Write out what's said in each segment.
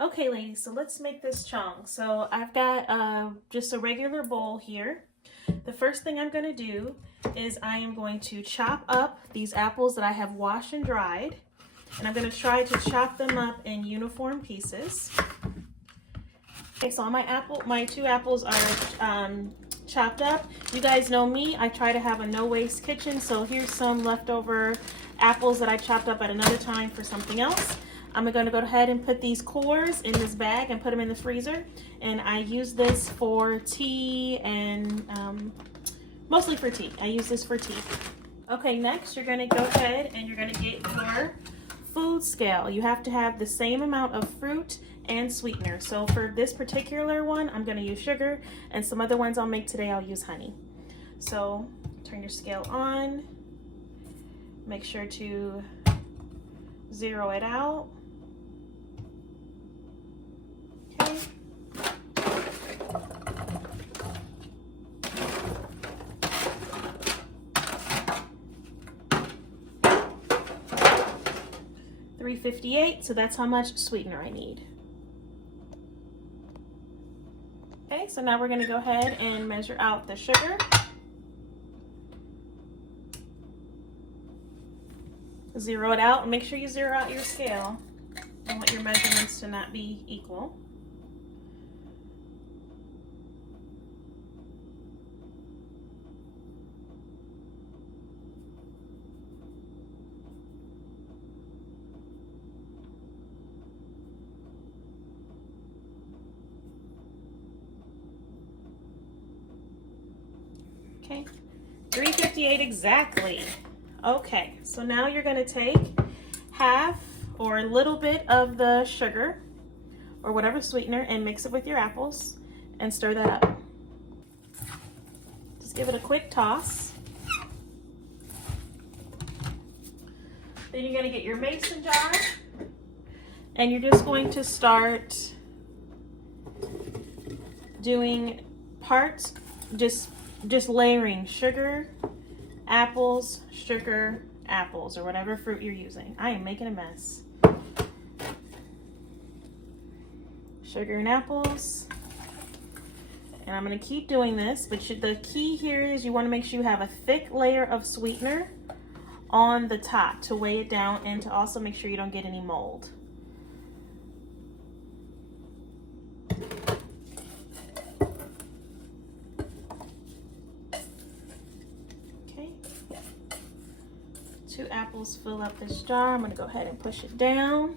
Okay, ladies, so let's make this chong. So I've got just a regular bowl here. The first thing I'm going to do is I am going to chop up these apples that I have washed and dried. And I'm going to try to chop them up in uniform pieces. Okay, so all my two apples are chopped up. You guys know me, I try to have a no-waste kitchen, so here's some leftover apples that I chopped up at another time for something else. I'm going to go ahead and put these cores in this bag and put them in the freezer. And I use this for tea and mostly for tea. I use this for tea. Okay, next you're going to go ahead and you're going to get your food scale. You have to have the same amount of fruit and sweetener. So for this particular one, I'm going to use sugar, and some other ones I'll make today, I'll use honey. So turn your scale on. Make sure to zero it out. Okay. $3.58, so that's how much sweetener I need. Okay, so now we're going to go ahead and measure out the sugar. Zero it out, and make sure you zero out your scale. I want your measurements to not be equal. Okay, 358 exactly. Okay, so now you're going to take half or a little bit of the sugar or whatever sweetener and mix it with your apples and stir that up. Just give it a quick toss. Then you're going to get your mason jar and you're just going to start doing parts, just layering sugar, apples, sugar, apples, or whatever fruit you're using. I am making a mess. Sugar and apples. And I'm going to keep doing this, but the key here is you want to make sure you have a thick layer of sweetener on the top to weigh it down and to also make sure you don't get any mold. Two apples fill up this jar. I'm going to go ahead and push it down.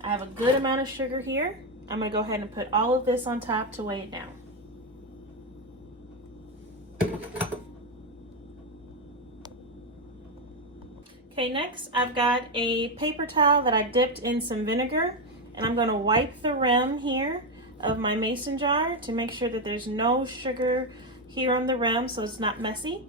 I have a good amount of sugar here. I'm going to go ahead and put all of this on top to weigh it down. Okay, next I've got a paper towel that I dipped in some vinegar, and I'm going to wipe the rim here of my mason jar to make sure that there's no sugar here on the rim so it's not messy.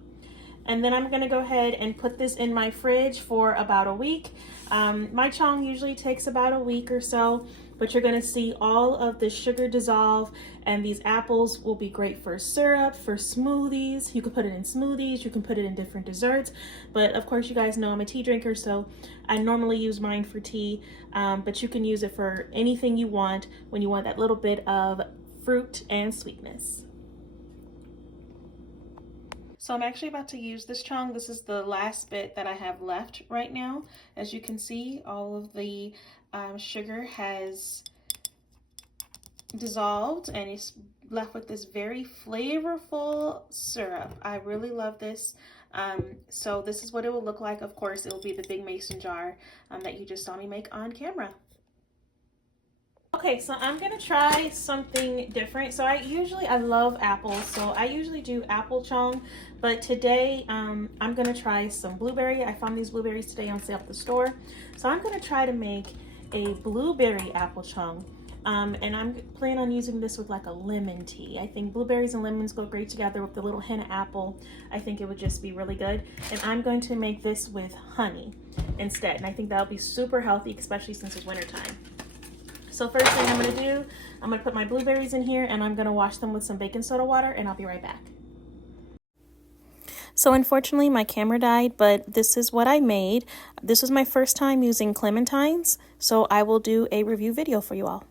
And then I'm going to go ahead and put this in my fridge for about a week. My chong usually takes about a week or so, but you're going to see all of the sugar dissolve, and these apples will be great for syrup, for smoothies. You can put it in smoothies, you can put it in different desserts, but of course you guys know I'm a tea drinker, so I normally use mine for tea, but you can use it for anything you want when you want that little bit of fruit and sweetness. So I'm actually about to use this chong. This is the last bit that I have left right now. As you can see, all of the sugar has dissolved and it's left with this very flavorful syrup. I really love this. So this is what it will look like. Of course, it will be the big mason jar that you just saw me make on camera. Okay, so I'm gonna try something different. So I love apples, so I usually do apple chong, but today I'm gonna try some blueberry. I found these blueberries today on sale at the store. So I'm gonna try to make a blueberry apple chong. And I'm planning on using this with like a lemon tea. I think blueberries and lemons go great together with the little henna apple. I think it would just be really good. And I'm going to make this with honey instead. And I think that'll be super healthy, especially since it's wintertime. So first thing I'm going to do, I'm going to put my blueberries in here and I'm going to wash them with some baking soda water, and I'll be right back. So unfortunately my camera died, but this is what I made. This was my first time using clementines, so I will do a review video for you all.